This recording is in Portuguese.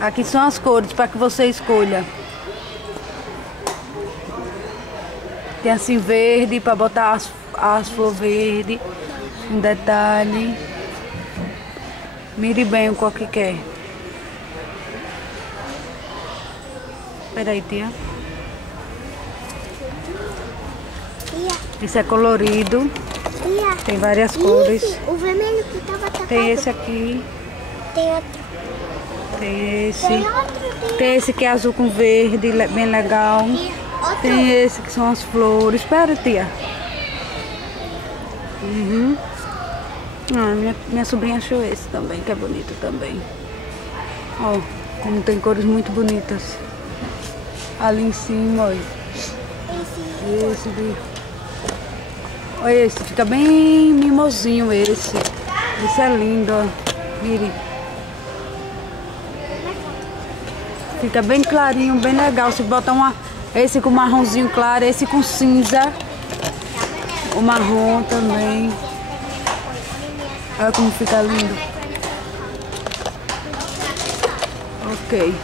Aqui são as cores para que você escolha. Tem assim verde para botar as flores verde, um detalhe. Mire bem o qual que quer. Espera aí, tia. Esse é colorido. Tem várias cores. O vermelho que tava atacado. Tem esse aqui. Tem outro. Tem esse. Tem outro. Tem esse que é azul com verde, bem legal. Outro. Tem esse que são as flores. Espera, tia. Minha sobrinha achou esse também, que é bonito também. Ó, como tem cores muito bonitas. Ali em cima, olha. Esse de... Olha esse, fica bem mimosinho esse. Esse é lindo, ó. Mire. Fica bem clarinho, bem legal. Se botar esse com marronzinho claro, esse com cinza. O marrom também. Olha como fica lindo. Ok.